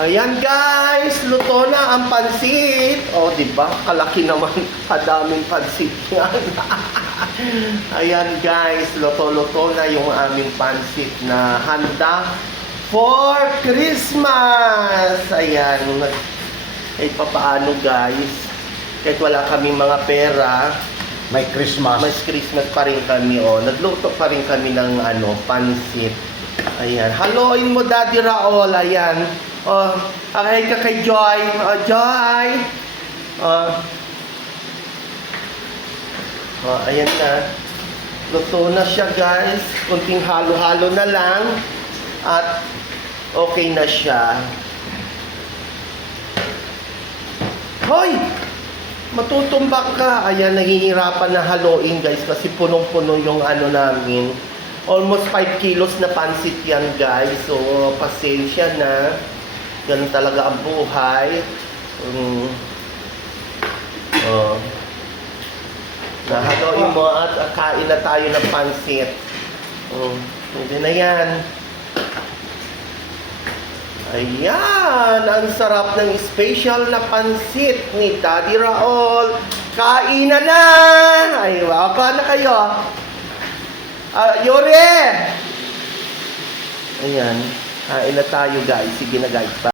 Ayan guys, luto na ang pansit. O, di ba? Kalaki naman, kadaming pansit yan. Ayan guys, luto-luto na yung aming pansit na handa for Christmas. Ayan. Kahit papaano guys, kahit wala kaming mga pera, May Christmas. mas Christmas pa rin kami. O, nagluto pa rin kami ng pansit. Ayan. Haluin mo, Daddy Raul. Ayan. Oh, hi ka kay Joy. Oh, Joy. Ayan na. Luto na siya, guys. Kunting halo-halo na lang. At okay na siya. Hoy! Matutumbak ka. Ayan, nahihirapan na haluin, guys. Kasi punong-puno yung namin. Almost 5 kilos na pansit yan, guys. So, pasensya na. Ganun talaga ang buhay. Nahaluin mo at kain na tayo ng pansit. Hindi na yan. Ayan, ang sarap ng special na pansit ni Daddy Raul. Kain na na! Ay, wapa na kayo. Yore! Ayan, kain na tayo guys. Sige na guys.